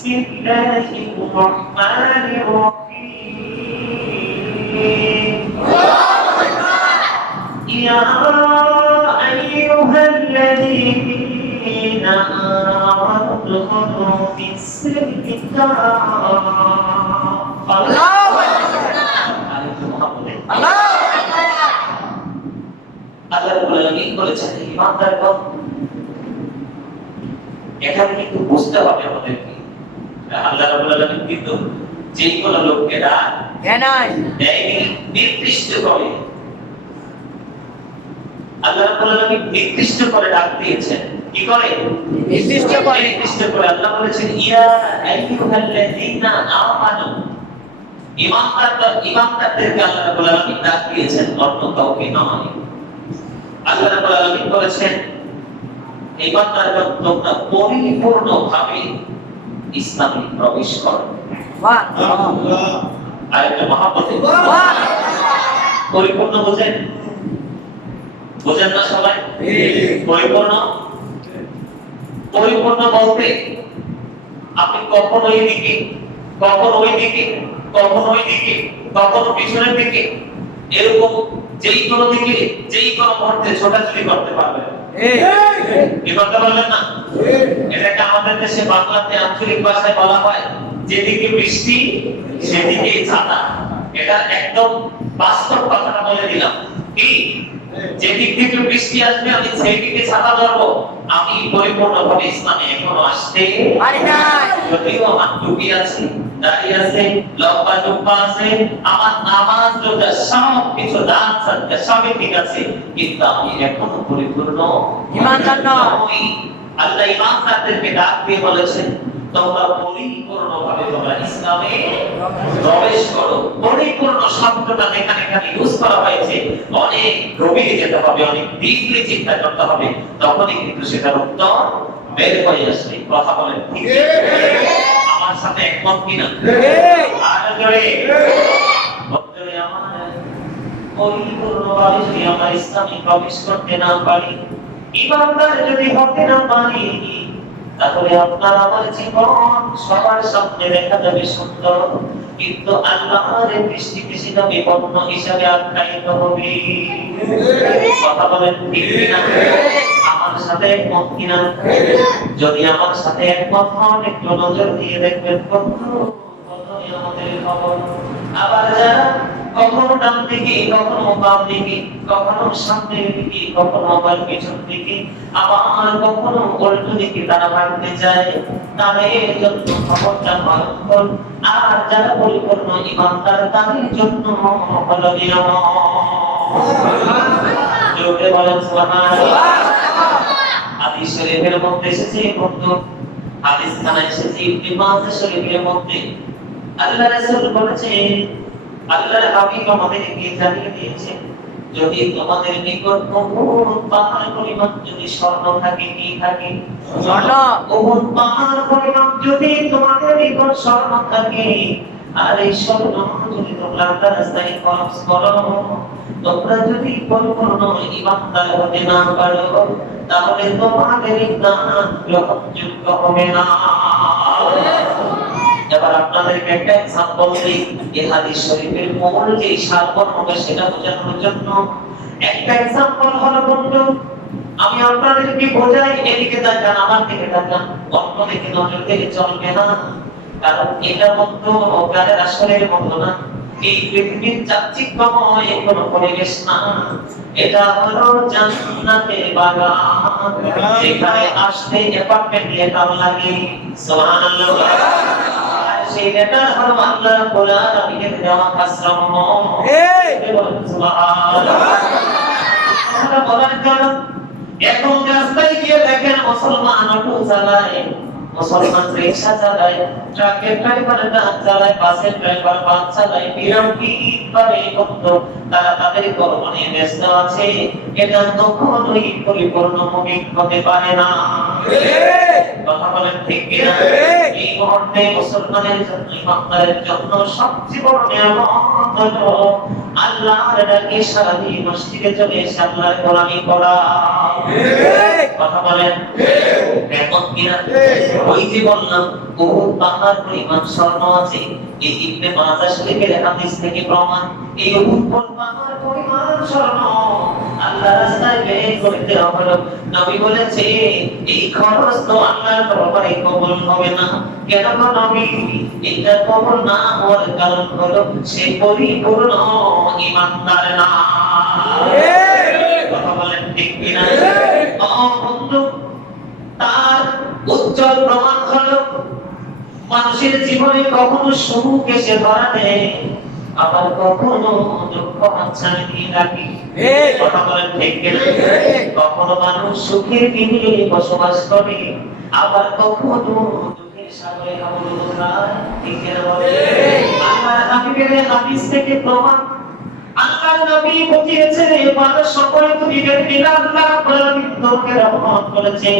বিসমিল্লাহির রহমানির রহিম। ইয়া আইয়ুহাল্লাযীনা আমানু দুখুলু ফিস-সিলমি কাফা। আল্লাহু আকবার। আল্লাহু আল্লাহ রাব্বুল আলামিন বলেছেন ঈমানদারগণ, এখানে কিন্তু বুঝতে হবে আমাদেরকে আল্লাহ রাব্বুল আলামিন কিন্তু যেই কোন লোককে নির্দিষ্ট করে আল্লাহ রাব্বুল আলামিন নির্দিষ্ট করে ডাক দিয়েছেন। কি করে? নির্দিষ্ট করে আল্লাহ বলেছেন ইয়া আইয়ুহাল্লাযীনা আমানু। ঈমানদারদেরকে আল্লাহ রাব্বুল আলামিন ডাক দিয়েছেন, অন্য কাউকে নয়। আল্লাহ রাব্বুল আলামিন বলেছেন ঈমানদারগণ, তোমরা পরিপূর্ণভাবে ইসলামে প্রবেশ করো। সুবহানাল্লাহ। আরেকটা মহাব্বতে পরিপূর্ণ বোঝেন না সবাই? পরিপূর্ণ বলতে আপনি কখনো এই দিকে, কখনো ওই দিকে, কখনো ওই দিকে, কখনো পিছনের দিকে, এরকম যেই কোনো দিকে যেই কোনো মুহূর্তে ছোটাছুটি করতে পারবেন। কি করতে পারবেন না? এটাকে আমাদের দেশে বাংলাতে আঞ্চলিক ভাষায় বলা হয় যেদিকে বৃষ্টি সেদিকে ছাতা। এটা একদম বাস্তব কথাটা বলে দিলাম। কি? যেদিক থেকে বৃষ্টি আসবে আমি সেই দিকে ছাতা ধরবো। আমি পরিপূর্ণভাবে ইসলামে এখনো আসতে পারি না। যদিও আমার টুপি আছে, দাড়ি আছে, লম্বা জুব্বা আছে, আমার নামাজ রোজা সব কিছু দান সাদকা সবই ঠিক আছে, কিন্তু আমি এখনো পরিপূর্ণ ঈমানদার নই। আল্লাহ ঈমানদারদেরকে ডাক দিয়ে বলেছেন তোমরা পরিপূর্ণভাবে তোমরা ইসলামে প্রবেশ করো। পরিপূর্ণ শব্দটা এখানে ইউজ করা হয়েছে, অনেক গভীরে যেতে হবে, অনেক ডিপলি চিন্তা করতে হবে, তখনই কিন্তু সেটার উত্তর বের হয়ে আসবে। কথা বলেন ঠিক? আমার সাথে একমত কিনা? আর জোরে বন্ধুরে আমার, পরিপূর্ণভাবে যদি আমরা ইসলামে প্রবেশ করতে না পারি, ঈমানদার যদি হতে না পারি, তাহলে আপনার আমার জীবন সবার সামনে দেখা যাবে সুন্দর, কিন্তু আল্লাহর দৃষ্টিতে সেটা বিপন্ন হিসাবে আখ্যায়িত হবে। কথা বলেন ঠিক কিনা? আমার সাথে একমত কিনা? যদি আমার সাথে একমত হন, একটু নজর দিয়ে দেখবেন বন্ধু, আমাদের খবর। আবার যারা কখনো ডান দিকে, কখনো বাম দিকে, কখনো সামনের দিকে, কখনো আবার পিছন দিকে, আবার কখনো উল্টো দিকে তারা ভাগতে যায়, তাদের জন্য খবরটা ভয়ঙ্কর। আর যারা পরিপূর্ণ ঈমানদার, তাদের জন্য হলো নিয়ামত। জোরে বলেন সুবহানাল্লাহ। হাদিস শরীফের মধ্যে এসেছে বন্ধু, হাদিস খানা এসেছে ইবনে মাজাহ শরীফের মধ্যে, আল্লাহ রাসূল বলেছেন, আল্লাহর হাবিব আমাদেরকে জানিয়ে দিয়েছেন, যদি তোমাদের নিকট উহুদ পাহাড় পরিমাণ যদি স্বর্ণ থাকে, কি থাকে? স্বর্ণ। উহুদ পাহাড় পরিমাণ যদি তোমাদের নিকট স্বর্ণ থাকে, আর এই স্বর্ণ যদি তোমরা আল্লাহর রাস্তায় খরচ করো, তোমরা যদি পরিপূর্ণ ঈমানদার হতে না পারো, তাহলে তোমাদের ঈমান গ্রহণযোগ্য হবে না। এবার আপনাদেরকে একটা এক্সাম্পল দিই, এই হাদিস শরীফের মূল যে সারমর্ম হবে সেটা বোঝানোর জন্য একটা এক্সাম্পল হলো বন্ধু, আমি আপনাদেরকে বোঝাই, এদিকে তাকান, আমার দিকে তাকান, অন্য দিকে নজর দিলে চলবে না, কারণ এটা বন্ধু আপনাদের আসলের মতো না। এই পৃথিবীর চাকচিক্যময় কোনো পরিবেশ না, এটা হলো জান্নাতের বাগান, যেখানে আসতে অ্যাপার্টমেন্ট লেখা লাগে। সুবহানাল্লাহ। সেই লেখা হলো আল্লাহ রাব্বুল আলামিনের দেওয়া আশ্রম। সুবহানাল্লাহ। আমরা বলার কারণ এখন রাস্তায় গিয়ে দেখেন মুসলমান অটো চালায়, মুসলমান রিকশা চালায়, ট্রাকের ড্রাইভার গান চালায়, বাসের ড্রাইভার বাস চালায়, বিরামহীনভাবে বন্ধ তারা তাদের কর্ম নিয়ে ব্যস্ত আছে। এটা কখনোই পরিপূর্ণ মুমিন হতে পারে না। কথা বলেন ঠিক কিনা? এই মুহূর্তে মুসলমানের জন্য, ঈমানদারের জন্য সবচেয়ে বড় নিয়ামত হলো আল্লাহর ডাকে সাড়া দিয়ে মসজিদে চলে এসে আল্লাহর গোলামি করা। কথা বলেন এখন কিনা? ওই যে বললাম উহুদ পাহাড় পরিমাণ স্বর্ণ আছে, এই ইবনে মাজাহ শরীফের হাদিস থেকে প্রমাণ। এই উহুদ পাহাড় পরিমাণ স্বর্ণ আল্লাহর রাস্তায় ব্যয় করে দেওয়া হলো। নবী বলেছে এই খরচ তো আল্লাহর দরবারে কবুল হবে না। কেন গো নবী? এটা কবুল না হওয়ার কারণ হলো সে পরিপূর্ণ ঈমানদার না। কথা বলেন ঠিক কিনা? বন্ধু, তার উজ্জ্বল প্রমাণ হলো মানুষের জীবনে কখনো সুখ এসে ধরা দেয়, আবার কখনো দুঃখ হাতছানি দিয়ে রাখে। কথা বলেন ঠিক কিনা? কখনো মানুষ সুখের দিনে বসবাস করে, আবার কখনো দুঃখের সাগরে হাবুডুবু খায়। ঠিক কিনা বলেন? আল্লাহর হাবিবের হাদিস থেকে প্রমাণ। আল্লাহর নবী বুঝিয়েছেন মানুষ সকলে তুমি দেখবি না আল্লাহ তোমাকে রহমত করেছে,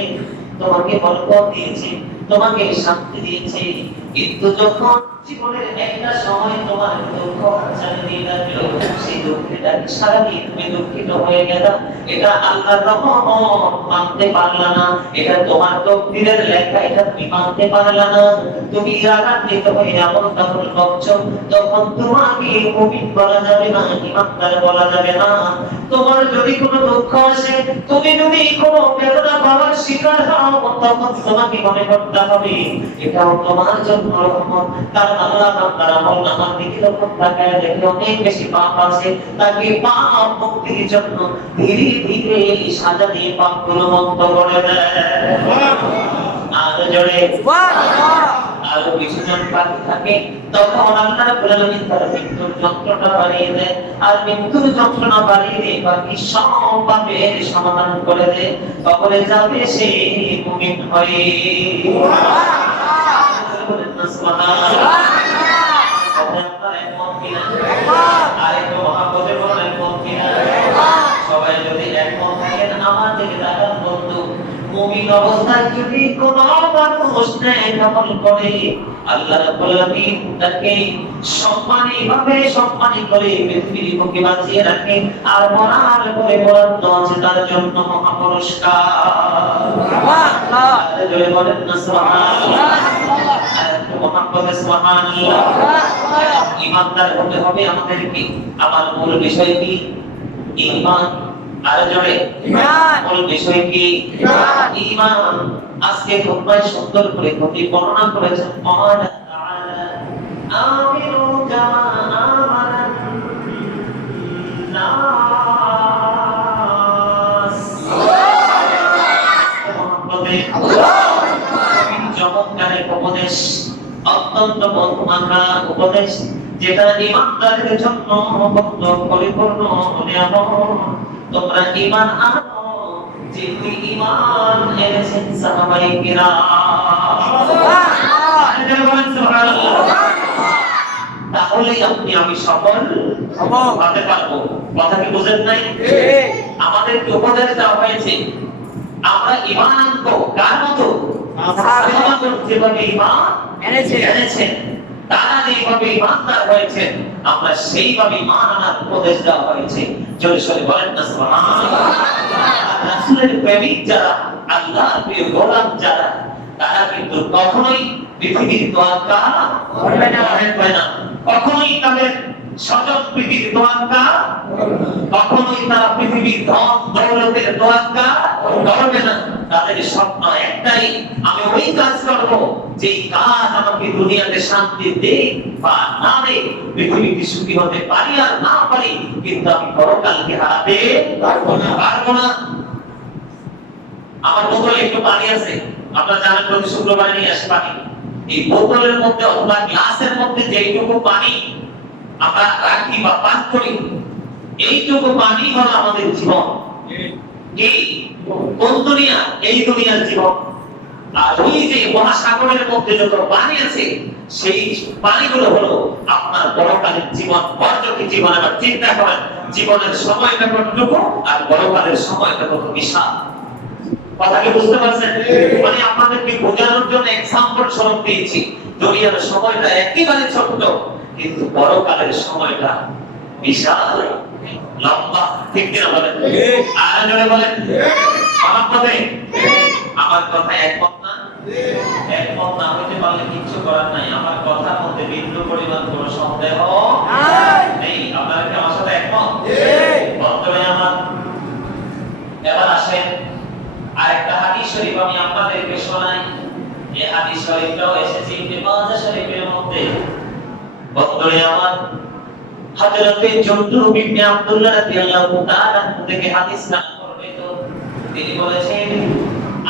তোমাকে বরকত দিয়েছে, তোমাকে শান্তি দিয়েছে, কিন্তু যখন জীবনের একটা সময় তোমার দুঃখ হাতছানি দিয়ে লাগলো, সেই দুঃখটা সারাদিন তুমি দুঃখিত হয়ে গেলা, এটা আল্লাহর রহমত মানতে পারলা না, এটা তোমার তকদীরের লেখা, এটা তুমি মানতে পারলা না, তুমি রাগান্বিত হয়ে আমল তামল করছো, তখন তোমাকে মুমিন বলা যাবে না, ঈমানদার বলা যাবে না। তোমার যদি কোনো দুঃখ আসে, তুমি যদি কোনো বেদনা পাওয়ার শিকার হও, তখন তোমাকে মনে করতে হবে এটাও তোমার জন্য রহমত। কারণ আল্লাহ বান্দার আমলনামার দিকে যখন তাকায় দেখে অনেক বেশি পাপ আছে, তাকে পাপ মুক্তির জন্য ধীরে ধীরে সাজা দিয়ে পাপগুলো মুক্ত করে দেয়। আর জোরে আর কিছুজন বাকি থাকে, তখন আল্লাহ রাব্বুল আলামিন তার মৃত্যুর যন্ত্রণা বাড়িয়ে দেয়, আর মৃত্যুর যন্ত্রণা বাড়িয়ে দিয়ে বাকি সব পাপের সমাধান করে দেয়। কবরে যাবে সে মুমিন হয়ে। সুবহানাল্লাহ। আপনারা একমত কিনা? আরেকটু মহব্বতে বলেন একমত কিনা? সবাই যদি একমত থাকেন আমার দিকে তাকান বন্ধু। মুমিন অবস্থায় যদি কোনো মানুষ নেক আমল করে, আল্লাহ রাব্বুল আলামিন তাকে সম্মানী করে পৃথিবীর বুকে বাঁচিয়ে রাখে, আর মরার পরে বরাদ্দ আছে তার জন্য মহা পুরস্কার। সুবহানাল্লাহ। জোরে বলেন না সুবহানাল্লাহ। আর মুহাম্মদে সুবহানাল্লাহ। ঈমানদার হতে হবে আমাদেরকে। আমার মূল বিষয় কি? ঈমান। আর জোরে ঈমান। মূল বিষয় কি? ঈমান। আজকে খুতবায় সুন্দর করে কবি বর্ণনা করেছেন মহান তাআলা আমিনু কামা আমানান নাস। মুহাম্মদে আল্লাহু আকবার। চমৎকার উপদেশ, অত্যন্ত মধুমাখা উপদেশ, যেটা ঈমানদারের জন্য বন্ধ পরিপূর্ণ নিয়ামত। তোমরা ঈমান আনো যেমনি ঈমান এনেছেন সাহাবায়ে কিরাম। সুবহানাল্লাহ। তাহলে আপনি আমি সফল হতে পারবো। কথা কি বুঝেন নাই? আমাদের উপদেশ দেওয়া হয়েছে আমরা ঈমান আনবো কার মতো? সাহাবাগণ যেভাবে ঈমান এনেছেন, তারা যেভাবে ঈমানদার হয়েছেন, আমরা সেইভাবে ঈমান আনার উপদেশ দেওয়া হয়েছে। জোরে সোরে বলেন না সুবহানাল্লাহ। রাসূলের প্রেমিক যারা, আল্লাহর প্রিয় গোলাম যারা, তারা কিন্তু কখনোই পৃথিবীর তোয়াক্কা করবে না। কখনোই তাদের স্বজন প্রীতির তোয়াক্কা, কখনোই তারা পৃথিবীর ধন দৌলতের তোয়াক্কা করবে না। তাদের স্বপ্ন একটাই, আমি ওই কাজ করব যেই কাজ আমাকে দুনিয়াতে শান্তি দেয় বা না দেয়, পৃথিবীতে সুখী হতে পারি আর না পারি, কিন্তু আমি পরকালকে হারাতে পারবো না। আমার বোতলে একটু পানি আছে, আপনারা জানেন প্রতি শুক্রবারে নিয়ে আসে পানি। এই বোতলের মধ্যে অথবা গ্লাসের মধ্যে যেইটুকু পানি আমরা রাখি বা পান করি, এইটুকু পানি হলো আমাদের জীবন। এই কোন দুনিয়া? এই দুনিয়ার জীবন। আর ওই যে মহাসাগরের মধ্যে যত পানি আছে, সেই পানিগুলো হলো আপনার পরকালের জীবন, বর্তমান জীবন। আবার চিন্তা করেন, জীবনের সময়টা কতটুকু আর পরকালের সময়টা কত বিশাল। কথা কি বুঝতে পারছেন? মানে আপনাদেরকে বোঝানোর জন্য এক্সাম্পল স্বরূপ দিয়েছি। দুনিয়ার সময়টা একেবারে ছোট, কিন্তু পরকালের সময়টা বিশাল লম্বা, ঠিক কিনা বলেন? আর জোরে বলেন আমার কথা, আমার কথা একমত না? একমত না হইতে পারলে কিচ্ছু করার নাই। আমার কথার মধ্যে বিন্দু পরিমাণ কোনো সন্দেহ নেই। আপনারা কি আমার সাথে একমত? বন্ধুরা আমার, এবার আসেন আরেকটা হাদিস শরীফ আমি আপনাদেরকে শোনাই। এই হাদিস শরীফটাও এসেছে ইবনে মাজাহ শরীফের মধ্যে। বন্ধুরা আমার, হযরতে জুনদুব ইবনে আব্দুল্লাহ রাদিয়াল্লাহু তাআলা থেকে হাদিস নাম বর্ণিত। তিনি বলেছেন,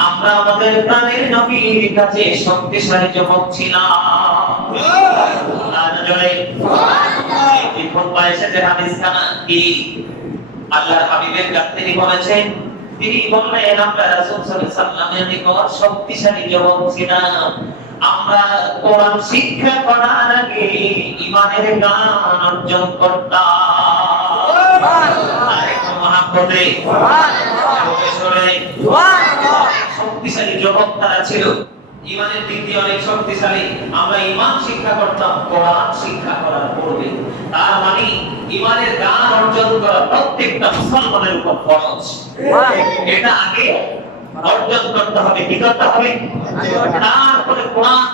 আমরা আমাদের প্রাণের নবীর কাছে শক্তিশালী যুবক ছিলাম। এই খুতবা এসেছে হাদিসখানা কি আল্লাহর হাবিবের কাছ থেকে বলেছেন। তিনি বললেন, আমরা রাসূল সাল্লাল্লাহু আলাইহি ওয়াসাল্লামের নিকট শক্তিশালী যুবক ছিলাম। আমরা কোরআন শিক্ষা করার আগে ঈমানের জ্ঞান অর্জন করতাম। আরেকটু মহাব্বতে শক্তিশালী যুবক তারা ছিল, ঈমানের দিক দিয়ে অনেক শক্তিশালী। আমরা ঈমান শিক্ষা করতাম কোরআন শিক্ষা করার পূর্বে। তার মানে ঈমানের জ্ঞান অর্জন করা প্রত্যেকটা মুসলমানের উপর ফরজ। এটা আগে অর্জন করতে হবে। কি করতে হবে? তারপরে কোরআন,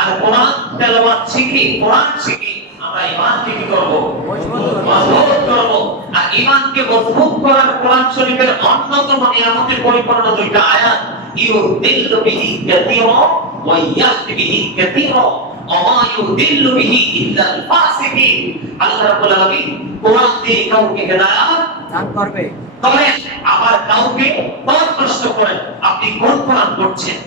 আর কোরআন তেলাওয়াত শিখি, কোরআন শিখি আমরা ঈমানকে কি করব? মজবুত করব। আর ঈমানকে মজবুত করার কোরআন শরীফের অন্যতম নিয়ামতের পরিপূর্ণ দুইটা আয়াত, ইউদিল্লু বিহি কাসীরা ওয়া ইয়াহদি বিহি কাসীরা ওয়া মা ইউদিল্লু বিহি ইল্লাল ফাসিকিন। আল্লাহ রাব্বুল আলামিন কোরআন দিয়ে কাউকে হেদায়েত দান করবে, তবে আবার কাউকে পথভ্রষ্ট করেন। আপনি কোন কোরআন পড়ছেন?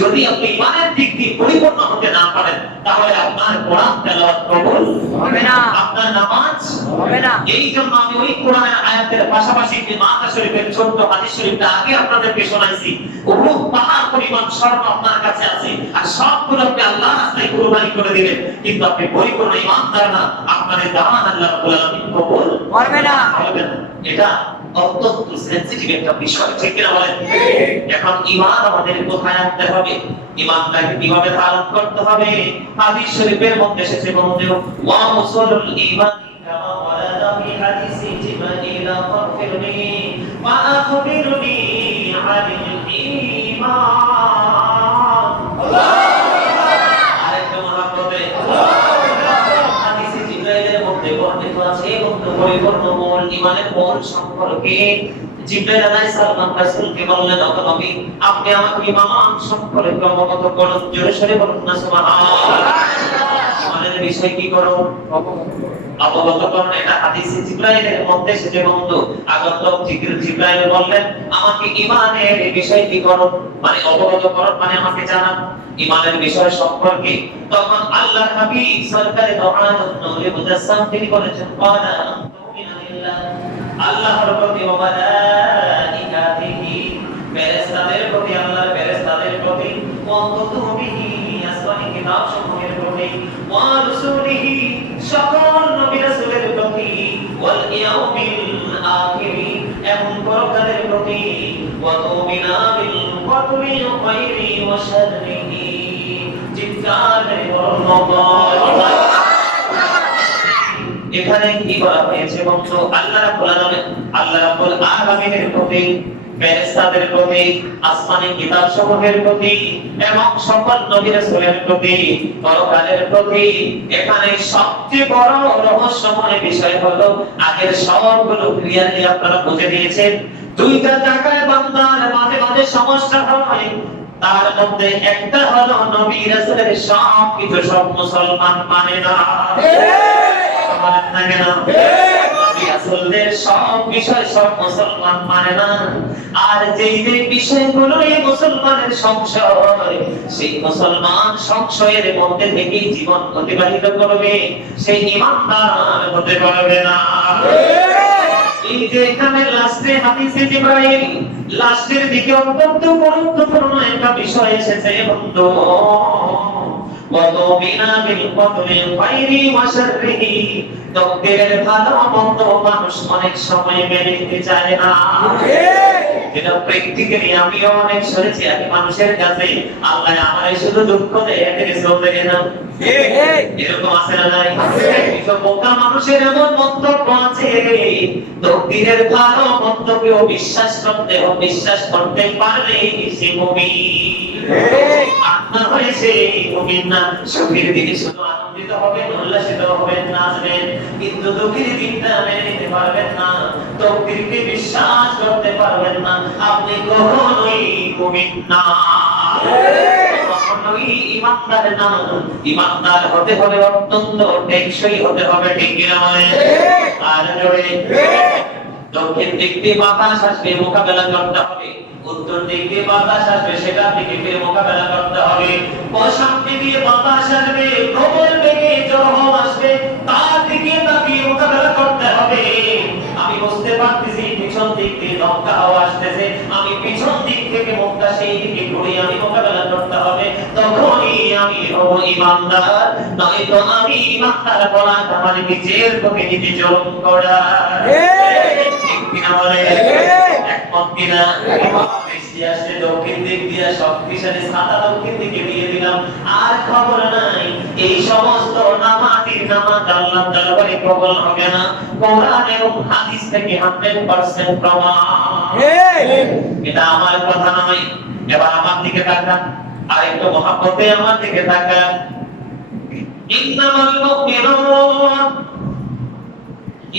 যদি আপনি ঈমানের দিক দিয়ে পরিপূর্ণ হতে না পারেন, তাহলে আপনার কোরআন তেলাওয়াত কবুল হবে না, আপনার নামাজ হবে না। এই জন্য আমি ওই কোরআনের আয়াতের পাশাপাশি ইবনে মাজাহ শরীফের ছোট্ট হাদিস শরীফটা আগে আপনাদেরকে শোনাইছি। উহুদ পাহাড় পরিমাণ স্বর্ণ আপনার কাছে আছে, আর সবগুলো আপনি আল্লাহর রাস্তায় কুরবানি করে দিলেন, কিন্তু আপনি পরিপূর্ণ ঈমানদার না, আপনার দান আল্লাহ রাব্বুল আলামিন কবুল করবে না। এটা অত্যন্ত সেনসিটিভ একটা বিষয়, ঠিক কিনা বলেন? এখন ঈমান আমাদের কোথায় আনতে হবে, ঈমানটাকে কিভাবে ধারণ করতে হবে? হাদিস শরীফের মধ্যে এসেছে, বন্ধু, ওয়া উসুলুল ঈমান কামা ওয়ারাদা ফি হাদিসি জিবরিল ফাগফিরনি ওয়া আখবিরনি আনিল ঈমান। আরেকটা মহাব্বতে হাদিসে জিবরাইলের মধ্যে বর্ণিত আছে, বন্ধু, পরিপূর্ণ মূল ঈমানের মূল সম্পর্কে জিবরাইল আলাইহিস সালাম রাসূলকে বললেন, ও নবী, আপনি আমাকে ঈমান সম্পর্কে অবগত করুন। জোরে সোরে বলুন না সুবহানাল্লাহ। ঈমানের বিষয় কি করুন? অবগত করুন। এটা হাদিসে জিবরাইলের মধ্যে এসেছে, বন্ধু। আগন্তুক জিবরাইল বললেন, আমাকে ঈমানের বিষয় কি করুন, মানে অবগত করুন, মানে আমাকে জানান ঈমানের বিষয় সম্পর্কে। তখন আল্লাহর হাবিব সরকারে দো আলম নূরে মুজাসসাম তিনি বলেছেন, ক্বালা তুমিনু বিল্লাহ, আল্লাহর প্রতি ওয়া মালাইকাতিহি, ফেরেশতাদের প্রতি, আল্লাহর ফেরেশতাদের প্রতি, ওয়া কুতুবিহি, আসমানী কিতাব সমূহের প্রতি, ওয়া রাসূলিহি, সকল নবী রাসূলের প্রতি, ওয়াল ইয়াউমিল আখির, এবং পরকালের প্রতি, ওয়া তুমিনা বিল কদরি খায়রি ওয়া শাররিহি। চিৎকার করে বলুন আল্লাহ। এখানে কি বলা হয়েছে, বন্ধু? আল্লাহ রাব্বুল আলামিনের প্রতি, ফেরেশতাদের প্রতি, আসমানী কিতাব সমূহের প্রতি, এবং সকল নবী রাসূলের প্রতি, পরকালের প্রতি। এখানে সবচেয়ে বড় রহস্যময় বিষয় হলো, আগের সবগুলো ক্লিয়ারলি আপনারা বুঝে দিয়েছেন। দুইটা জায়গায় বান্দার মাঝে মাঝে সমস্যা হয়, তার মধ্যে একটা হলো নবী রাসূলের সব কিছু সব মুসলমান মানে না। রাসূলের সব বিষয় সব মুসলমান মানে না। আর যেই যে বিষয়গুলো এই মুসলমানের সংশয়, সেই মুসলমান সংশয়ের মধ্যে থেকে জীবন অতিবাহিত করবে, সেই ঈমানদার হতে পারবে না। এই যে এখানে লাস্টে হাদিসে জিবরাইল লাস্টের দিকে অত্যন্ত গুরুত্বপূর্ণ একটা বিষয় এসেছে, বন্ধু। ওয়াতুমিনা বিল কদরি খায়রি ওয়া শাররিহি, তকদীরের ভালো মন্দ মানুষ অনেক সময় মেনে নিতে চায় না। যেটা প্র্যাকটিক্যালি আমিও অনেক শুনেছি, আমি মানুষের কাছে আল্লাহ আমারে শুধু দুঃখ দেয়, এটাকে চলতে না। এরকম আছে না নাই? কিছু বোকা মানুষের এমন মন্তব্য আছে, তকদীরের ভালো মন্তব্যও বিশ্বাস করতে পারলে সে মুমিন। আপনার হয়েছে মুমিন না, সুখের দিনে শুধু আনন্দিত হবেন, উল্লাসিত হবেন, নাচবেন, কিন্তু দুঃখের দিনটা মেনে নিতে পারবেন না, তকদীরকে বিশ্বাস করতে পারবেন না, আপনি কখনোই মুমিন না, কখনোই ঈমানদার না। ঈমানদার হতে হলে অত্যন্ত টেকসই হতে হবে, ঠিক কিনা বলেন? আর জোরে দক্ষিণ দিক দিয়ে বাতাস আসবে, মোকাবেলা করতে হবে। উত্তর দিক দিয়ে বাতাস আসবে, সেটা দিকে ফিরে মোকাবেলা করতে হবে। পশ্চিম দিয়ে বাতাস আসবে, প্রবল বেগে ঝড় আসবে, তার দিকে তাকিয়ে মোকাবেলা করতে হবে। আমি বুঝতে পারতেছি পিছন দিক দিয়ে দমকা হাওয়া আসতেছে, আমি পিছন দিক থেকে মুখটা সেই দিকে ঘুরে আমি মোকাবেলা করতে হবে। তখনই আমি হব ঈমানদার, নয়তো আমি ঈমানদার বলা আমার নিজের পক্ষে নিজে জুলুম করা। ঠিক কিনা বলে? একমত কিনা? বৃষ্টি আসছে দক্ষিণ দিক দিয়ে, শক্তিশালী ছাতা দক্ষিণ দিকে দিয়ে দিলাম, আর খবর নাই এই সমস্ত নামাজের নামাজ আল্লাহর দরবারে কবুল হবে না। কোরআন এবং হাদিস থেকে 100% প্রমাণ। এটা আমার কথা নয়। এবার আমার দিকে তাকান, আর একটু মহব্বতে আমার দিকে তাকান। ইন্নামাল মুমিনুন,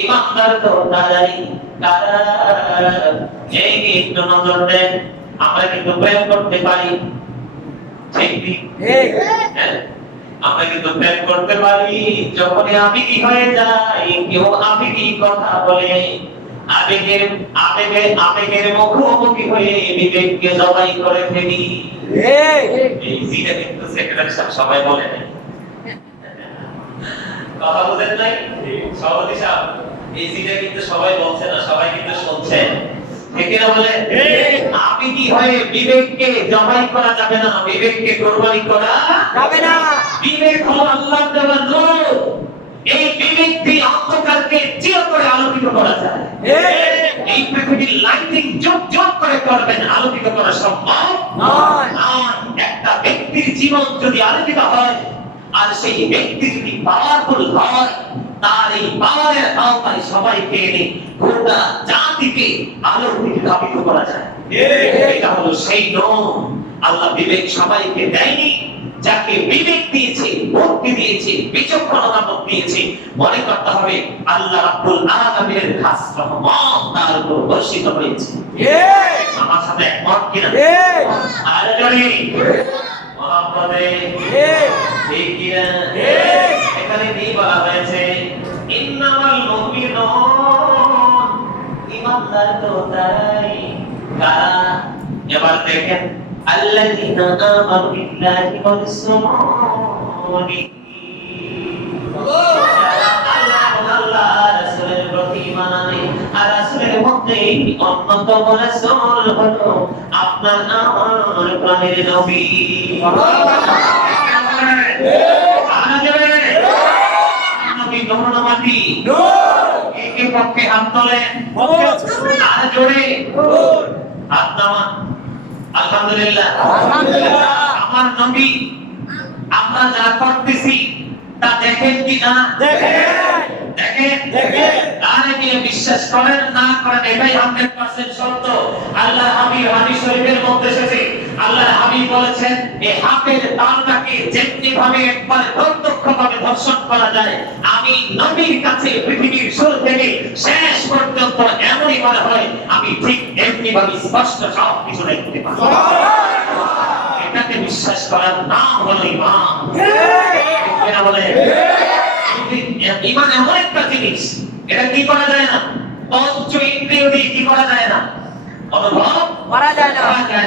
ঈমানদার তো তারাই যারা, এই একটু নজর দেন, আমরা কিন্তু প্রেম করতে পারি, ঠিক ঠিক, আমরা কিন্তু প্রেম করতে পারি যখন আবেগী হয়ে যায়, কেউ আবেগী কথা বলে, আবেগের মুখোমুখি হয়ে বিবেককে জবাই করে ফেলি। এই জিটা কিন্তু সেক্রেটারি সাহেব সবাই বলে না, কথা বুঝেন নাই? সভাপতি সাহেব এই জিটা কিন্তু সবাই বলছে না, সবাই কিন্তু শুনছেন, ঠিক না বলে? আবেগী হয়ে বিবেককে জবাই করা যাবে না, বিবেককে কুরবানি করা যাবে না। বিবেক হলো আল্লাহর দেওয়া নূর, এই বিবেক দিয়ে অন্ধকারকে চিরতরে আলোকিত করা যায়। এই পৃথিবীর লাইটিং যোগ করে করবেন, আলোকিত করা সম্ভব নয়। একটা ব্যক্তির জীবন যদি আলোকিত হয়, আর সেই ব্যক্তি যদি পাওয়ারফুল হয়, তার এই পাওয়ারের আওতায় সবাইকে এনে গোটা জাতিকে আলোর দিকে ধাবিত করা যায়। এটা হলো সেই নূর। আল্লাহ বিবেক সবাইকে দেয়নি, যাকে বিবেক দিয়েছে, বুদ্ধি দিয়েছে, বিচক্ষণতা দিয়েছে, মনে করতে হবে আল্লাহ রাব্বুল আলামিনের খাস রহমত তার উপর বর্ষিত হয়েছে। আমার সাথে একমত কিনা? আর জোরে মহব্বতে ঠিক কিনা? এখানে কি বলা হয়েছে? ইন্নামাল মুমিনুন, ঈমানদার তো তারাই কারা। এবার দেখেন, আল্লাযীনা আমানু বিল্লাহি ওয়া রাসূলিহি, আল্লাহ রাসূলের প্রতি ঈমান আনে। আর রাসূলের মধ্যে অন্যতম রাসূল হলো আপনার আমার প্রাণের নবী। নবী নূরমাতি একে পক্ষে হাত তোলেন, আর জোরে হাত নামান। আলহামদুলিল্লাহ, আমার নবী আমরা যা করতেছি তা দেখেন কি না? দেখেন। আর কি বিশ্বাস করেন না করেন, এটাই 100% সত্য। আল্লাহ হাবিব হাদিস শরীফের মধ্যে এসেছে, আল্লাহ হাবিব বলেছেন এই হাতের তালুটাকে যেমনি ভাবে একবার প্রত্যক্ষভাবে ধর্ষণ করা যায়, আমি নবীর কাছে পৃথিবীর শুরু থেকে শেষ পর্যন্ত এমনই মনে হয় আমি ঠিক এমনি ভাবে স্পষ্ট সব কিছু দেখতে পাই। এটাকে বিশ্বাস করার নাম হলো ঈমান। ঠিক বলে? ঈমান এমন একটা জিনিস, এটা কি করা যায় না, পঞ্চ ইন্দ্রিয় দিয়ে কি করা যায় না, অনুভব করা যায়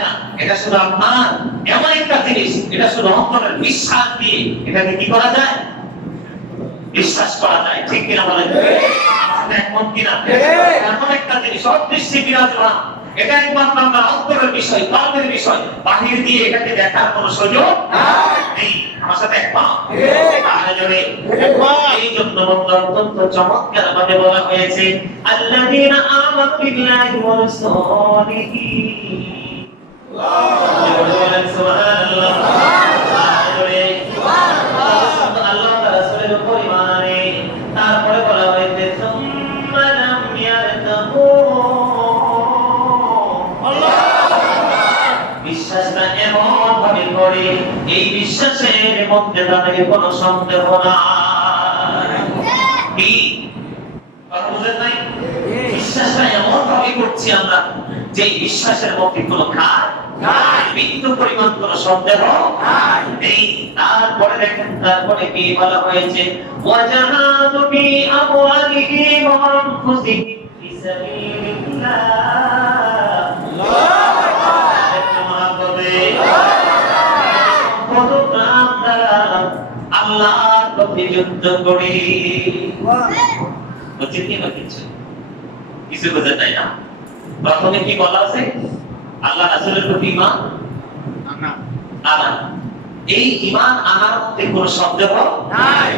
না। এটা শুধু আপনার এমন একটা জিনিস, এটা শুধু অন্তরের বিশ্বাস দিয়ে এটাকে কি করা যায়, বিশ্বাস করা যায়। ঠিক কিনা বলেন? একমত কিনা? এমন একটা জিনিস অদৃশ্যে বিরাজমান, এটা একমাত্র আপনার অন্তরের বিষয়, কর্মের বিষয়, বাহির দিয়ে এটাকে দেখার কোনো সুযোগ নেই। আমার সাথে একমত? যাবে। এই জন্য অত্যন্ত চমৎকার ভাবে বলা হয়েছে আল্লাযীনা আমানু বিল্লাহি ওয়া রাসূলিহি। বলেন সুবহানাল্লাহ। আল্লাহ তাআলা রাসূলের উপর ঈমান আনে। তারপরে বলা হয়েছে সুম্মা লাম ইয়ারতাবু। বিশ্বাসটা এমন ভাবে করে এই বিশ্বাসের মধ্যে তাদের কোনো সন্দেহ নাই। কি কথা বুঝেন নাই? বিশ্বাসটা এমন ভাবে করছি আমরা যে বিশ্বাসের মধ্যে কোনো খাদ নাই, বিন্দু পরিমাণ কোনো সন্দেহ নেই। তারপরে দেখেন, তারপরে কি বলা হয়েছে ওয়াজাহাদু বি আমওয়ালিহিম ওয়া আনফুসিহিম ফি সাবিলিল্লাহ। আল্লাহর পথে যুদ্ধ করি। বুঝছেন কি না? কিছু বোঝা যায় না। প্রথমে কি বলা আছে? আল্লাহ রাসূলের প্রতি ঈমান আনা। এই ঈমান আনার মধ্যে কোনো সন্দেহ নাই।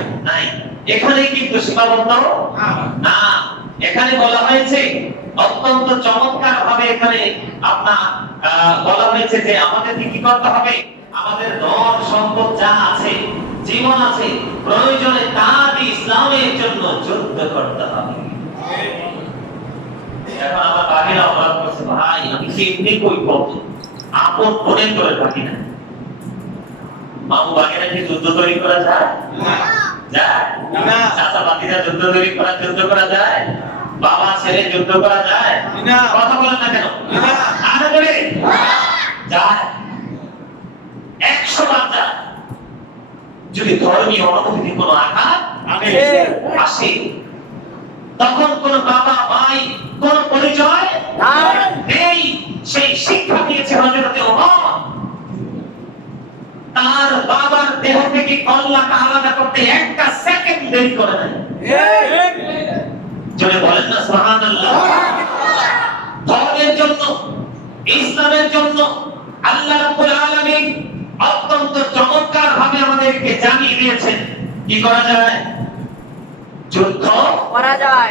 এখানে কিন্তু সীমাবদ্ধ না। এখানে বলা হয়েছে অত্যন্ত চমৎকার ভাবে এখানে আপনার বলা হয়েছে যে আমাদের কি করতে হবে? আমাদের ধন সম্পদ যা আছে, জীবন আছে, প্রয়োজনে তা দিয়ে ইসলামের জন্য যুদ্ধ করতে হবে। এখন আমার বাকিরা অপরাধ করছে, ভাই আমি কি এমনি কই করবো, আপন বোনের করে থাকি না। মামু বাকিরা কি যুদ্ধ তৈরি করা যায়? যায় না। চাচা বাকিরা যুদ্ধ তৈরি করা, যুদ্ধ করা যায়? বাবা ছেলে যুদ্ধ করা যায়? কথা বলেন না কেন? আরে বলে যায়, 100 বার যায়। যদি ধর্মীয় অনুভূতি কোনো আঘাত আসে, তখন কোন বাবা ভাই কোন পরিচয় নেই। সেই শিক্ষা দিয়েছে হযরত ওমর। তার বাবার দেহ থেকে কল্লাটা আলাদা করতে একটা সেকেন্ড দেরি করে নাই। জোরে বলেন না সুবহানাল্লাহ। ধর্মের জন্য, ইসলামের জন্য আল্লাহ রাব্বুল আলামিন অত্যন্ত চমৎকার ভাবে আমাদেরকে জানিয়ে দিয়েছেন কি করা যায়। যুদ্ধ করা যায়।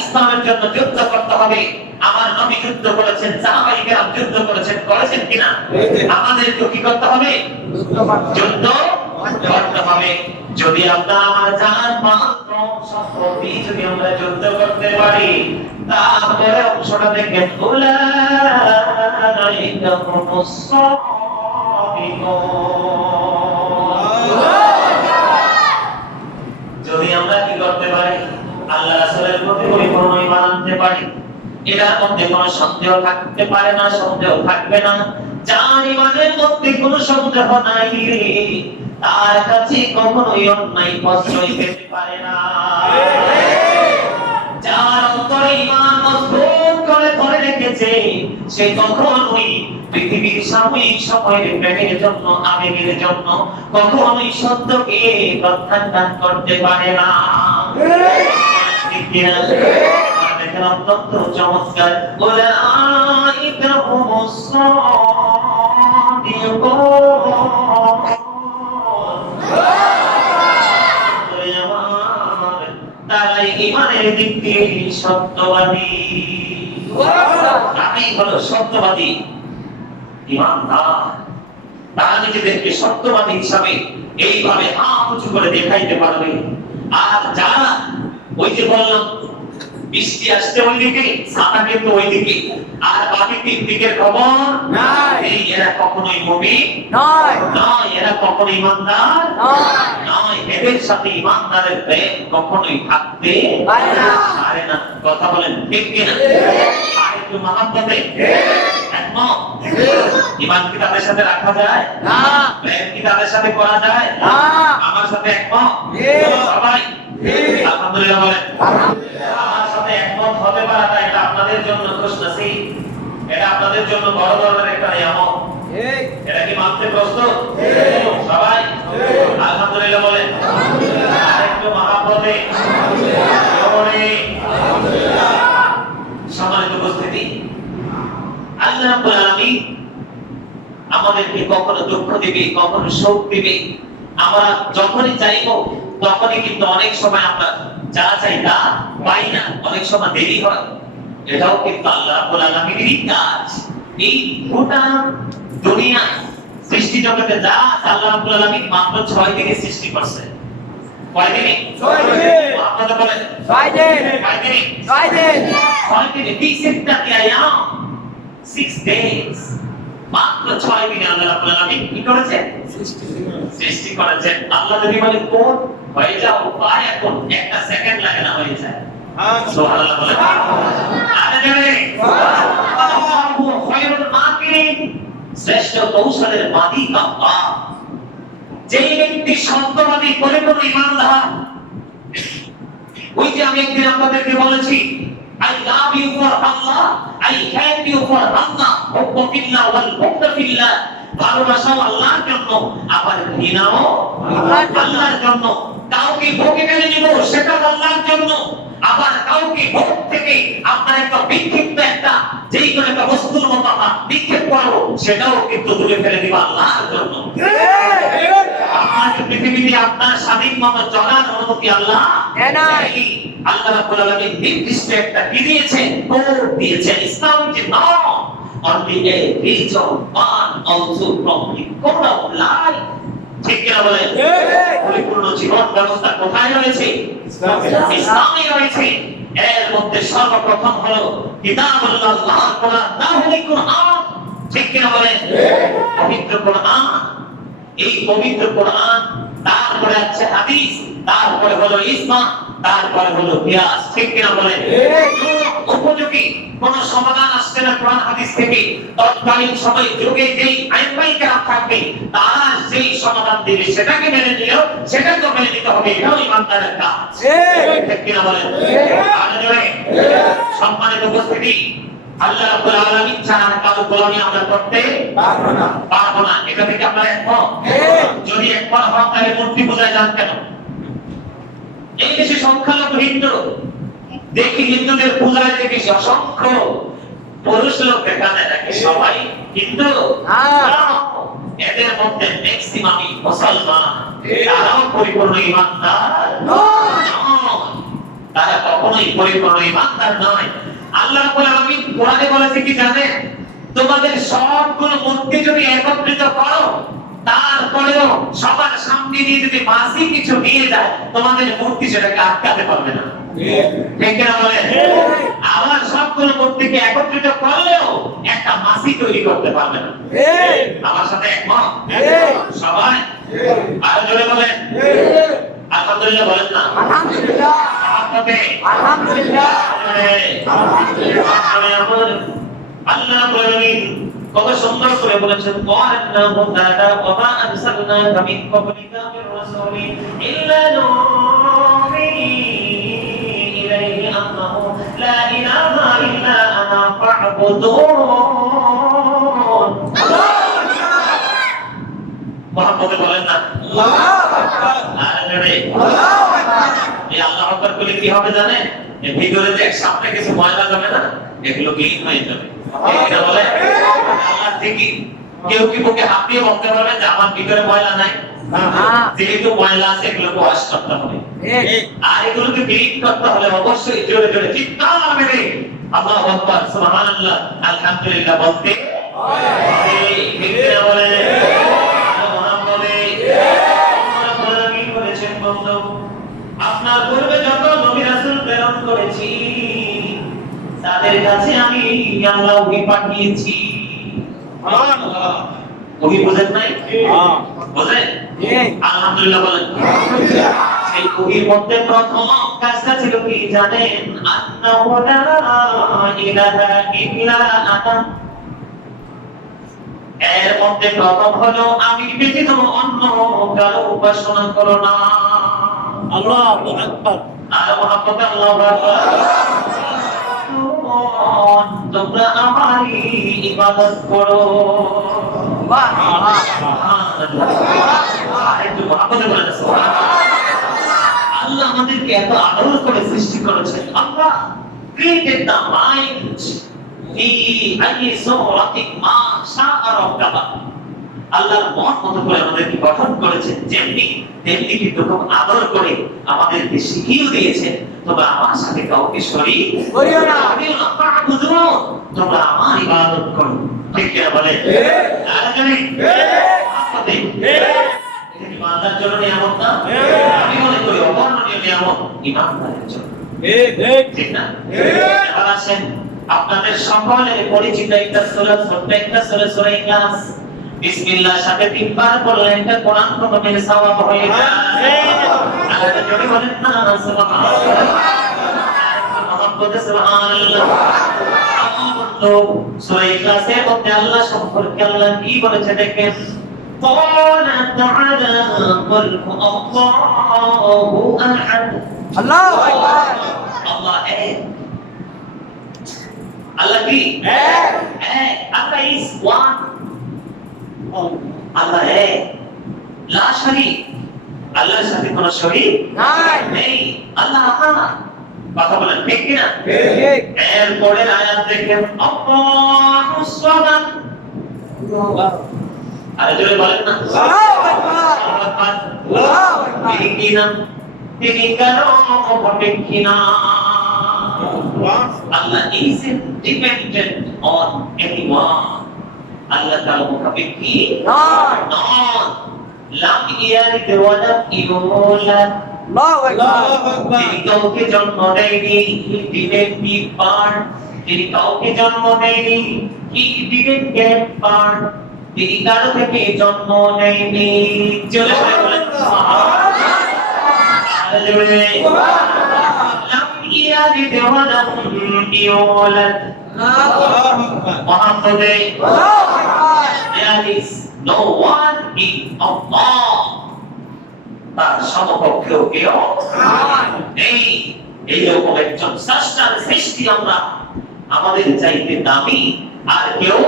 ইসলামের জন্য যুদ্ধ করতে হবে। আমার নবী যুদ্ধ করেছেন, সাহাবায়ে কেরাম যুদ্ধ করেছেন, করেছেন কিনা? আমাদেরকে কি করতে হবে? যুদ্ধ করতে হবে। যদি আমরা আমার জান মাল সম্পত্তি যদি আমরা যুদ্ধ করতে পারি, তারপরে অংশটা দেখেন উলাইকা হুমুস যদি আমরা কি করতে পারি? আল্লাহ রাসূলের প্রতি পরিপূর্ণ ঈমান আনতে পারি, এটার মধ্যে কোনো সন্দেহ থাকতে পারে না, সন্দেহ থাকবে না। যার ঈমানের মধ্যে কোনো সন্দেহ নাই, তার কাছে কখনোই অন্যায় প্রশ্রয় পেতে পারে না। যার অন্তরে ঈমান মজবুত করে ধরে রেখেছে, সে কখনোই পৃথিবীর সাময়িক সময়ের প্রেমের জন্য, আবেগের জন্য কখনোই সত্যকে প্রত্যাখ্যান করতে পারে না। দেখেন অত্যন্ত চমৎকার উলাইকা হুমুস সাদিকুন। তারাই ঈমানের দিক দিয়ে সত্যবাদী। তারাই হলো সত্যবাদী ঈমানদার। তারা নিজেদেরকে সত্যবাদী হিসাবে এইভাবে হাত উঁচু করে দেখাইতে পারবে। আর যারা ওই যে বললাম বৃষ্টি আসতে ওইদিকে, ছাতা কিন্তু ওইদিকে, আর বাকি 3 দিকের খবর নাই, এরা কখনোই মুমিন নয়, এরা কখনো ঈমানদার নয়। এদের সাথে ঈমানদারের প্রেম কখনোই থাকতে পারে না। কথা বলেন ঠিক কিনা? আর একটু মহব্বতে একমত। ঈমান কি তাদের সাথে রাখা যায় না? প্রেম কি তাদের সাথে করা যায় না? আমার সাথে একমত সবাই? আলহামদুলিল্লাহ বলেন। আমার সাথে একমত হতে পারাটা এটা আপনাদের জন্য খুশনসিব, এটা আপনাদের জন্য বড় ধরনের একটা নিয়ামত। এটা কি মানতে প্রস্তুত সবাই? আলহামদুলিল্লাহ বলেন। আরেকটু মহব্বতে সম্মানিত উপস্থিতি, আল্লাহ রাব্বুল আলামিন আমাদেরকে কখনো দুঃখ দিবে, কখনো সুখ দিবে। আমরা যখনই চাইবো তখনই কিন্তু অনেক সময় আমরা যা চাই তা পাই না, অনেক সময় দেরি হয়। এটাও কিন্তু আল্লাহ রাব্বুল আলামিনেরই কাজ। এই গোটা দুনিয়া সৃষ্টি জগতে যা আল্লাহ রাব্বুল আলামিন মাত্র 6 দিনে সৃষ্টি করছেন। কয় দিনে? 6 দিনে। আপনারা বলেন 6 দিন। কয় দিনে? 6 দিন। 6 দিনে fi sittati ayyam, 6 days। মাত্র 6 দিনে আল্লাহ রাব্বুল আলামিন কি করেছেন? সৃষ্টি করেছেন। আল্লাহ যদি বলে কোন হয়ে যাও, পায় এখন একটা সেকেন্ড লাগে না, হয়ে যায়। সুবহানাল্লাহ বলেন। আরে যাবে আল্লাহু খায়রুল মাকিরিন, শ্রেষ্ঠ কৌশলের মালিক আল্লাহ। যেই ব্যক্তি সত্যবাদী পরিপূর্ণ ঈমানদার, ওই যে আমি একদিন আপনাদেরকে বলেছি I love you for Allah, I hate you for Allah, হুব্বু ফিল্লাহ ওয়াল বুগদু ফিল্লাহ। ভালোবাসাও আল্লাহর জন্য, আবার ঘৃণাও আল্লাহর জন্য। কাউকে ভোগে মেনে নিব সেটাও আল্লাহর জন্য, আবার কাউকে ভোগ থেকে আপনার একটা বিক্ষিপ্ত একটা যেই কোনো একটা বস্তুর মতো নিক্ষেপ করবো সেটাও কিন্তু দূরে ফেলে দিব আল্লাহর জন্য। আপনার পৃথিবীতে আপনার স্বাধীন মতো চলার অনুমতি আল্লাহ দেন নাই। আল্লাহ রাব্বুল আলামিন নির্দিষ্ট একটা কি দিয়েছেন? কোড দিয়েছেন। ইসলাম যে নাও only a religion one also from the code of life। ঠিক কিনা বলেন? পরিপূর্ণ জীবন ব্যবস্থা কোথায় রয়েছে? ইসলামে রয়েছে। এর মধ্যে সর্বপ্রথম হলো কিতাবুল্লাহ, আল্লাহর কোরআন, তাহলে কোরআন। ঠিক কিনা বলেন? পবিত্র কোরআন। এই পবিত্র কোরআন, তারপরে আছে হাদিস, তারপরে হলো ইজমা, তারপরে হলো কিয়াস। ঠিক কিনা বলেন? উপযোগী কোন সমাধান আসছে না কোরআন হাদিস থেকে, তৎকালীন সময় যুগে যেই আইনবাই কেরাম থাকবে তারা যেই সমাধান দিবে সেটাকে মেনে নিলেও সেটাকে মেনে নিতে হবে। এটাও ইমানদারের কাজ। ঠিক কিনা বলেন? সম্মানিত উপস্থিতি, আল্লাহ রাব্বুল আলামিন ছাড়া কারো গোলামি আমরা করতে পারবো না। এটা থেকে আমরা একমত? যদি একমত হন তাহলে মূর্তি পূজায় যান কেন? এই দেশে সংখ্যালঘু হিন্দু, দেখি হিন্দুদের পূজায় দেখি অসংখ্য পুরুষ লোক দেখা যায়, নাকি সবাই হিন্দু? এদের মধ্যে ম্যাক্সিমামই মুসলমান, তারাও পরিপূর্ণ ঈমানদার নয়। তারা কখনোই পরিপূর্ণ ঈমানদার নয়। আল্লাহ রাব্বুল আলামিন কোরআনে বলেছে কি জানেন? তোমাদের সবগুলো মূর্তি যদি একত্রিত করো, তারপরেও সবার সামনে দিয়ে যদি মাসি কিছু নিয়ে যায়, তোমাদের মূর্তি সেটাকে আটকাতে পারবে না। ঠিক কিনা বলেন? আমার সবগুলো মূর্তিকে একত্রিত করলেও একটা মাসি তৈরি করতে পারবে না। আমার সাথে একমত সবাই? আরো জোরে বলেন আলহামদুলিল্লাহ। বলেন না আলহামদুলিল্লাহ? আলহামদুলিল্লাহ। আল্লাহ বলেন কত সুন্দর করে বলেছেন, ওয়ান্নাহু তাআলা ওয়া মা আরসালনাকা মিন ক্বাবলিকা মির রাসূলিন ইল্লা নুহি ইলাইহি আন্নাহু লা ইলাহা ইল্লা আনা ফা'বুদুন। মুহাম্মদ বলেন না আল্লাহু আকবার। আরে আল্লাহু আকবার। এই আল্লাহু আকবার বলে কি হবে জানেন? এই ভিতরে যে সামনে কিছু ময়লা জমে না, এগুলো ক্লিন হয়ে যাবে। এটা বলে আল্লাহ ঠিকই। কেউ কি বুকে হাত দিয়ে বলতে পারবে যে আমার ভিতরে ময়লা নাই? যেহেতু ময়লা আছে এগুলোকে ওয়াশ করতে হবে, আর এগুলোকে ক্লিন করতে হলে অবশ্যই জোরে জোরে চিৎকার মেরে আল্লাহু আকবার, সুবহানাল্লাহ, আলহামদুলিল্লাহ বলতে হবে। ঠিক না বলে? আপনার পূর্বে যত নবী রাসূল প্রেরণ করেছি তাদের কাছে আমি আল্লাহ ওহী পাঠিয়েছি। সুবহানাল্লাহ। ওহী বুঝেন নাই? বুঝেন? আলহামদুলিল্লাহ বলেন। সেই ওহীর মধ্যে প্রথম কাজটা ছিল কি জানেন? আন্নাহু লা ইলাহা ইল্লা আনা। এর মধ্যে প্রথম হলো আমি ব্যতীত অন্য কারো উপাসনা করো না। আল্লাহু আকবার। আর মুহাম্মদ আল্লাহু আকবার। তোমরা আমারই ইবাদত করো। আল্লাহ আমাদেরকে এত আদর করে সৃষ্টি করেছেন। আল্লাহ created the mind fi ayyi suratin ma sha'a rabbaka। আল্লাহর মন মতো করে আমাদেরকে গঠন করেছেন, যেমনি তেমনি কিন্তু খুব আদর করে আমাদেরকে শিখিয়ে দিয়েছেন, তোমরা আমার সাথে কাউকে শরীক করিও না, তোমরা আমার ইবাদত করো। ঠিক কিনা বলেন? আর জানি এটা কি বান্দার জন্য নিয়ামত না? আমি মনে করি অবর্ণনীয় নিয়ামত ইমানদারের জন্য। ঠিক না? এবার আসেন, আপনাদের সকলের পরিচিত একটা সূরা, ছোট্ট একটা সূরা, সূরা ইখলাস। বিসমিল্লাহর সাথে তিনবার পড়লে একটা কোরআন খতমের সওয়াব হয়ে যায়। আল্লাহ জোরে বলেন না সুবহানাল্লাহ, মুহাম্মদ সুবহানাল্লাহ। তো সূরা ইখলাসের মধ্যে আল্লাহ সম্পর্কে আল্লাহ কি বলেছে দেখেন, قال تعالى قل هو الله احد। আল্লাহু আকবার। আল্লাহ এক। আল্লাহ কি এক? এক। আল্লাহ is one। আল্লাহ এক, লা শরীক, আল্লাহর সাথে কোনো শরীক নেই। আল্লাহ আহাদ। কথা বলেন ঠিক কি না? ঠিক। এর পরের আয়াত দেখেন, আল্লাহুস সামাদ। আর জোরে বলেন না আল্লাহু আকবার। আল্লাহু আকবার। তিনি কি না? তিনি কারো অপেক্ষা না। Allah isn't dependent on anyone. Allah তাআলা মুখাপেক্ষী নন। লাম ইয়ালিদ ওয়া লাম ইউলাদ। আল্লাহু আকবার। তিনি কাউকে জন্ম দেয়নি, he didn't give birth। তিনি কাউকে জন্ম দেয়নি, he didn't get birth। তিনি কারো থেকে জন্ম নেয়নি। চলে বলেন সুবহানাল্লাহ। লাম ইয়ালিদ ওয়া লাম ইউলাদ। Muhammad, there is no one in Allah, তার সমকক্ষেও কেউ নেই। এইরকম একজন স্রষ্টার সৃষ্টি আমরা, আমাদের চাইতে দামি আর কেউ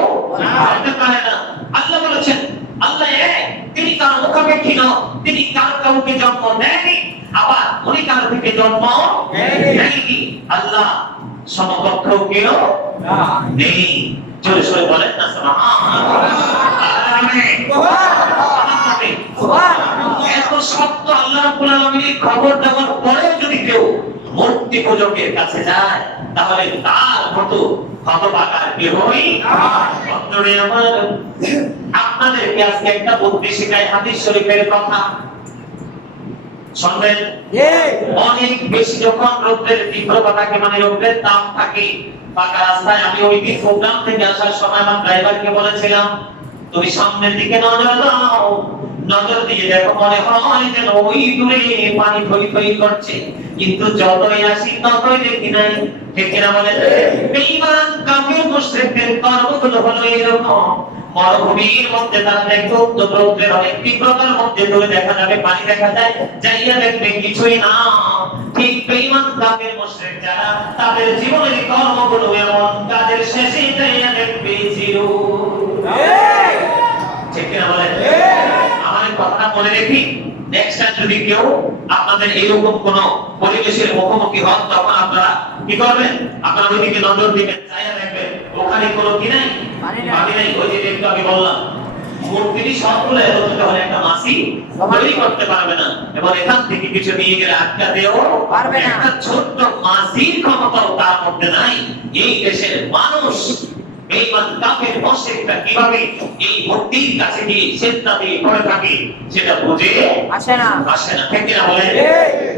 হতে পারে না। আল্লাহ বলেছেন আল্লাহ এক, তিনি কার মুখাপেক্ষী নন, তিনি কার কাউকে জন্ম দেননি, আবার উনি কার থেকে জন্ম নেননি। আল্লাহ সমকক্ষেও কেউ নেই। জোরে সরে বলেন না সুবহানাল্লাহ। এত সত্য আল্লাহ রাব্বুল আলামিনের খবর দেওয়ার পরেও যদি কেউ মূর্তি পূজকের কাছে যায়, তাহলে তার মতো হতভাগার কেউই বন্ধুরে আমার, আপনাদেরকে আজকে একটা বুদ্ধি শেখায়, হাদিস শরীফের কথা শুনবেন। অনেক বেশি যখন রোদের তীব্রতা থাকে, মানে রোদের তাপ থাকে পাকা রাস্তায়, আমি ওই দিন প্রোগ্রাম থেকে আসার সময় আমার ড্রাইভারকে বলেছিলাম, তুমি সামনের দিকে নজর দাও, নজর দিয়ে দেখো মনে হয় যেন ওই দূরে পানি থই থই করছে, কিন্তু যতই আসি ততই দেখি নাই। ঠিক কিনা বলেন? বেঈমান কাফির মুশরিকদের কর্মগুলো হলো এরকম। মরুভূমির মধ্যে তারা দেখতো রৌদ্রের অনেক তীব্রতার মধ্যে দূরে দেখা যাবে পানি দেখা যায়, যাইয়া দেখবে কিছুই না। ঠিক বেঈমান কাফির মুশরিক যারা, তাদের জীবনের কর্মগুলো এমন, কাজের শেষে যাইয়া দেখবে জিরো। ঠিক কিনা বলেন? আমার কথাটা মনে রেখি, নেক্সট টাইম যদি কেউ আপনাদের এইরকম কোন পরিবেশের মুখোমুখি হন, তখন আপনারা কি করবেন? আপনারা ওইদিকে নজর দিবেন, চাইয়া দেখবেন ওখানে কোনো কি নাই, পানি নাই। ওই যে একটু আমি বললাম, মূর্তি সবগুলো একত্রিত হলে একটা মাছি তৈরি করতে পারবে না, এবং এখান থেকে কিছু নিয়ে গেলে আটকাতেও পারবে না। একটা ছোট্ট মাছির ক্ষমতাও তার মধ্যে নাই। এই দেশের মানুষ বেঈমান কাফের মুশরিকরা কিভাবে এই মূর্তির কাছে গিয়ে সিজদা দিয়ে পড়ে থাকে সেটা বুঝে আসে না। ঠিক কিনা বলেন?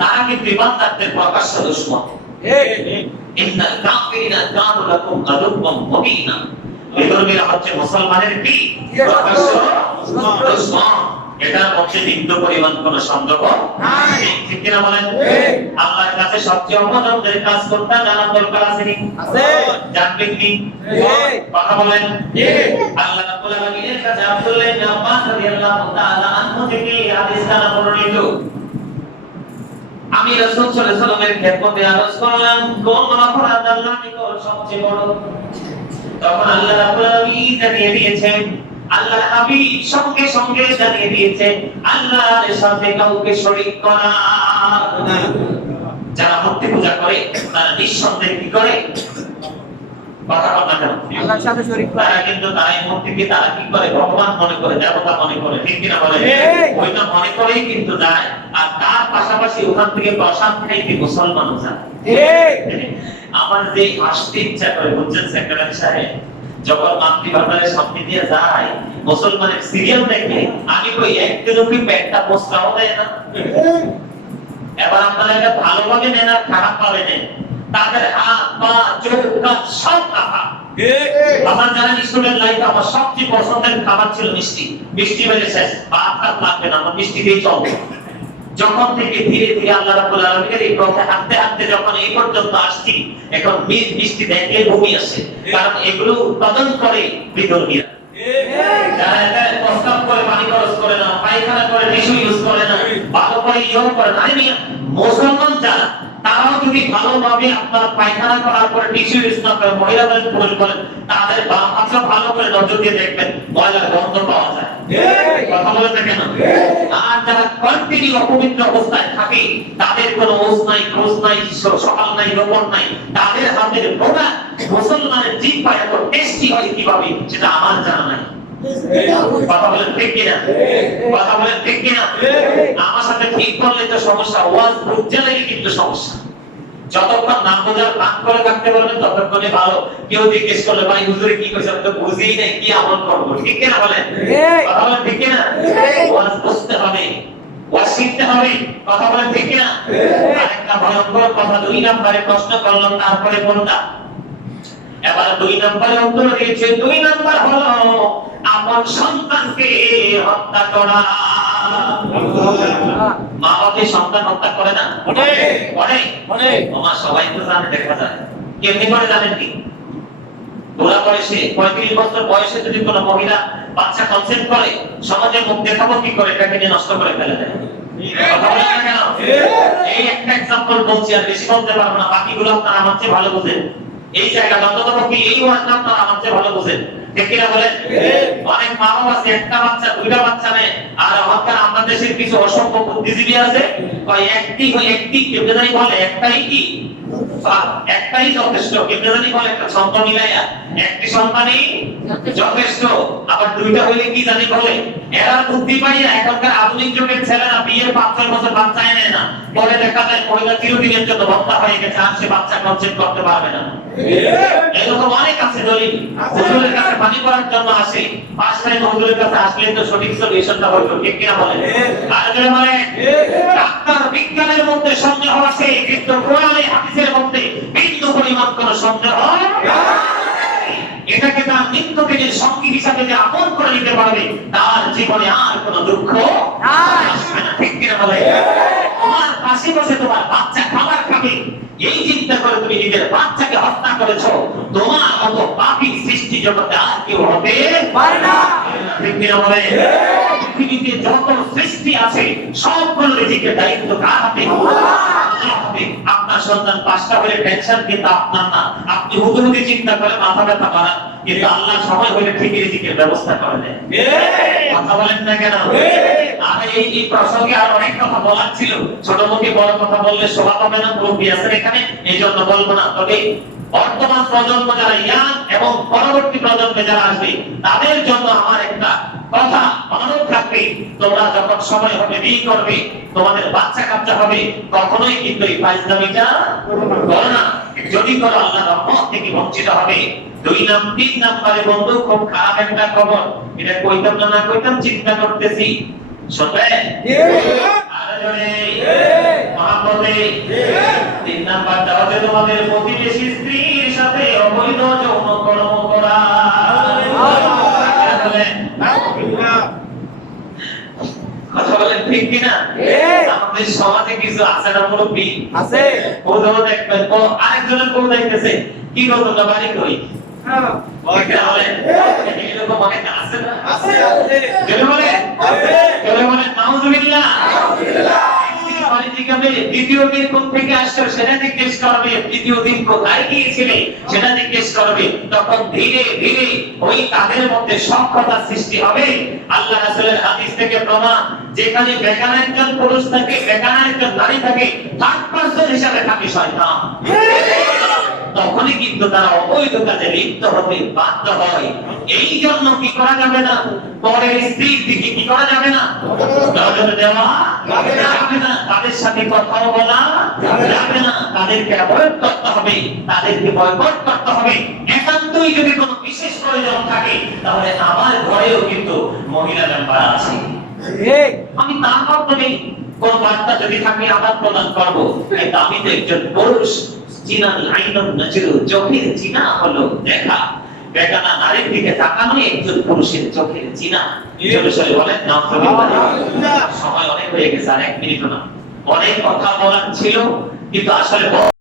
তারা কিন্তু ইমানদারদের প্রকাশ্য দুশমন। ইন্নাল কাফিরিনা কানু লাকুম আদুওয়াম মুবিনা। বিধর্মীরা হচ্ছে মুসলমানের কি প্রকাশ্য দুশমন। এটার মধ্যে বিন্দু পরিমাণ কোনো সন্দেহ নাই। ঠিক কিনা বলেন? আল্লাহর কাছে সবচেয়ে অপছন্দের কাজ করতে জানা দরকার আছে নি? আছে। জানবেন কি? কথা বলেন। আল্লাহ রাব্বুল আলামিনের কাছে আব্দুল্লাহ ইবনে আব্বাস রাদিয়াল্লাহু তাআলা আনহু থেকে হাদিসটা বর্ণিত। আমি রাসূল সাল্লাল্লাহু আলাইহি ওয়াসাল্লামের খেদমতে আরজ করলাম, কোন অপরাধ আল্লাহর নিকট সবচেয়ে বড়? তখন আল্লাহ রাব্বুল আলামিন জানিয়ে দিয়েছেন, আল্লাহর হাবিব সঙ্গে সঙ্গে জানিয়ে দিয়েছেন, আল্লাহর সাথে কাউকে শরীক করা। যারা মূর্তি পূজা করে তারা নিঃসন্দেহে কি করে? কথা বলা না, আল্লাহর সাথে শরীক করে। তারা কিন্তু তারা এই মূর্তিকে তারা কি করে, ভগবান মনে করে, দেবতা মনে করে, ঠিক কিনা বলে? ওইটা মনে করেই কিন্তু যায়। আর তার পাশাপাশি ওখান থেকে প্রসাদ খাইতে মুসলমানও যায়। আমার যে হাসতে ইচ্ছা করে, বুঝছেন সেক্রেটারি সাহেব, যখন মাতৃভান্ডারের সামনে দিয়ে যায় মুসলমানের সিরিয়াল দেখে, আমি কই একদিনও কি পেটটা পোস্টাও দেয় না? এবার আপনারা এটা ভালোভাবে নেন আর খারাপ ভাবে নেন, তাদের হাত পা চোখ কান সব কাটা। আমার যারা স্টুডেন্ট লাইফে আমার সবচেয়ে পছন্দের খাবার ছিল মিষ্টি। মিষ্টি বেজে শেষ, ভাত টাত লাগবে না, আমার মিষ্টি দিয়ে চলবে। যখন থেকে ধীরে ধীরে আল্লাহ রাব্বুল আলামিনের এই পথে হাঁটতে হাঁটতে যখন এই পর্যন্ত আসছি, এখন মিষ্টি দেখলে বমি আসে, কারণ এগুলো উৎপাদন করে বিধর্মীরা। যারা এটা প্রস্তাব করে পানি খরচ করে না, পায়খানা করে টিস্যু ইউজ করে না, ভালো করে ইউজ করে না। আমি মুসলমান যারা, তারাও যদি ভালোভাবে আপনার পায়খানা করার পরে টিস্যু ইউজ না করে, মহিলাদের ভুল করেন, তাদের বাম হাতটা ভালো করে নজর দিয়ে দেখবেন, ময়লার গন্ধ পাওয়া যায়। কথা বলেন না কেন? আর যারা কন্টিনিউ অপবিত্র অবস্থায় থাকে, তাদের কোনো ওজ নাই, ক্রোজ নাই, সকাল নাই, রোপণ নাই, তাদের হাতের বোনা মুসলমানের জিহ্বা এত টেস্টি হয় কিভাবে, সেটা আমার জানা নাই। কথা বলেন ঠিক কিনা? কথা বলেন ঠিক কিনা? আমার সাথে ঠিক করলে তো সমস্যা, ওয়াজ বুঝতে লাগলে কিন্তু সমস্যা। যতক্ষণ না বোঝার ভাগ করে থাকতে পারবেন ততক্ষণে ভালো। কেউ জিজ্ঞেস করলে ভাই হুজুরে কি কইছে, আমি তো বুঝিই নাই, কি আমল করবো, ঠিক কিনা বলেন? কথা বলেন ঠিক কিনা? ওয়াজ বুঝতে হবে, ওয়াজ শিখতে হবে। কথা বলেন ঠিক কিনা? আরেকটা ভয়ঙ্কর কথা 2 নম্বরে প্রশ্ন করলাম, তারপরে বললাম। এবার 2 নম্বরে উত্তর দিয়েছে, 2 নম্বর হলো আপন সন্তানকে হত্যা করা। মা বাবা সন্তান হত্যা করে না? করে। তোমার সবাই তো জানে, দেখা যায়। কেমনি করে জানেন কি? বুড়া বয়সে 35 বছর বয়সে যদি কোনো মহিলা বাচ্চা কনসেপ্ট করে, সমাজের মুখ দেখাবো কি করে, এটাকে নিয়ে নষ্ট করে ফেলে দেয়। কথা বলেন না কেন? এই একটা এক্সাম্পল বলছি, আর বেশি বলতে পারবো না, বাকিগুলো আপনারা আমার চেয়ে ভালো বুঝেন। এই জায়গাটা অন্তত কি এই ওয়ার্ডটা আপনারা আমার চেয়ে ভালো বুঝেন, ঠিক কিনা বলেন? অনেক মা বাবা আছে একটা বাচ্চা, 2টা বাচ্চা নেয়, আর আমাদের আমাদের দেশের কিছু অসংখ্য বুদ্ধিজীবী আছে, কয় একটি কেমনে জানি বলে, একটাই যথেষ্ট, কেমনে জানি বলে, একটা ছন্দ মিলাইয়া একটি সন্তানই যথেষ্ট। আবার 2টা হইলে কি জানি বলে। এরা বুদ্ধি পাইয়া এখনকার আধুনিক যুগের ছেলেরা বিয়ের 5-6 বছর বাচ্চা এনে না, পরে দেখা যায় মহিলা চিরদিনের জন্য ভক্তা হয়ে গেছে, আর সে বাচ্চা কনসেপ্ট করতে পারবে না। এরকম অনেক আছে দলিল। হুজুরের কাছে পানি করার জন্য আসে, পাঁচ টাইম হুজুরের কাছে আসলে তো সঠিক সলিউশনটা হইতো, ঠিক কিনা বলেন? আর যারা বলে ডাক্তার বিজ্ঞানের মধ্যে সন্দেহ আছে, কিন্তু কোরআনে হাদিসের মধ্যে বিন্দু পরিমাণ কোনো সন্দেহ নাই। এটাকে তার নিত্যদিনের সঙ্গী হিসাবে যে আপন করে নিতে পারবে, তার জীবনে আর কোনো দুঃখ আসবে না, ঠিক কিনা বলেন? তোমার পাশে বসে তোমার বাচ্চা খাবার খাবে, এই চিন্তা করে তুমি নিজের বাচ্চাকে হত্যা করেছো, তোমার মতো পাপী সৃষ্টি জগতে আর কেউ হতে পারে না, ঠিক কিনা বলেন? পৃথিবীতে যত সৃষ্টি আছে সবগুলো নিজেকে দায়িত্ব কার হাতে? আপনার সন্তান 5টা হলে টেনশন কিন্তু আপনার না, আপনি হুদুহুদি চিন্তা করে মাথা ব্যথা করেন, কিন্তু আল্লাহ সময় হলে ঠিকই রিজিকের ব্যবস্থা করে দেন। কথা বলেন না কেন? আর এই প্রসঙ্গে আর অনেক কথা বলার ছিল, ছোট মুখে বড় কথা বললে শোভা পাবে না, মুরব্বী আছেন এখানে, এই জন্য বলবো না। তবে বর্তমান প্রজন্ম যারা ইয়াং এবং পরবর্তী প্রজন্মে যারা আসবে, তাদের জন্য আমার একটা কথা অনুরোধ থাকবে, তোমরা যখন সময় হবে বিয়ে করবে, তোমাদের বাচ্চা কাচ্চা হবে, কখনোই কিন্তু এই ফাইজলামিটা করো না। যদি করো আল্লাহর রহমত থেকে বঞ্চিত হবে। 3 নম্বরে বন্ধু, খুব খারাপ একটা খবর, এটা কইতাম না কইতাম চিন্তা করতেছি, শুনবেন? আরে মহাপদে 3 নাম্বারটা হচ্ছে তোমাদের প্রতিবেশী স্ত্রীর সাথে অবৈধ যৌন কর্ম করা। কথা বলেন ঠিক কিনা? আমাদের সমাজে কিছু আছে না মুরব্বী আছে, ওদের দেখবেন ও আরেকজনের বউ দেখতেছে, কি গো তোমরা বাড়ি কই? এরকম অনেক আছে না? আছে। নাউজুবিল্লাহ। দ্বিতীয় দিন কোথা থেকে আসছো সেটা জিজ্ঞেস করবে, তৃতীয় দিন কোথায় গিয়েছিলে সেটা জিজ্ঞেস করবে। তখন ধীরে ধীরে ওই তাদের মধ্যে সখ্যতা সৃষ্টি হবে। আল্লাহ রাসূলের হাদিস থেকে প্রমাণ, যেখানে বেগানা একজন পুরুষ থাকে, বেগানা একজন নারী থাকে, থার্ড পারসন হিসাবে থাকে শয়তান। তখনই কিন্তু তারা অবৈধ কাজে লিপ্ত হতে বাধ্য হয়। এই জন্য কি করা যাবে না, পরের স্ত্রীর দিকে কি করা যাবে না, নজর দেওয়া যাবে না, তাদের সাথে কথাও বলা যাবে না, তাদেরকে অ্যাভয়েড করতে হবে, তাদেরকে বয়কট করতে হবে। একান্তই যদি কোনো বিশেষ প্রয়োজন থাকে তাহলে আমার ঘরেও কিন্তু মহিলা মেম্বার আছে, আমি তার মাধ্যমে কোন বার্তা যদি থাকে আদান প্রদান করবো। কিন্তু আমি তো একজন পুরুষ, জিনাল আইনুন নজরু, চোখের জিনা হলো দেখা, বেগানা নারীর দিকে তাকানো একজন পুরুষের চোখের জিনা। জোরে বলেন নাউজুবিল্লাহ। সময় অনেক হয়ে গেছে, আর 1 মিনিটও না, অনেক কথা বলার ছিল, কিন্তু আসলে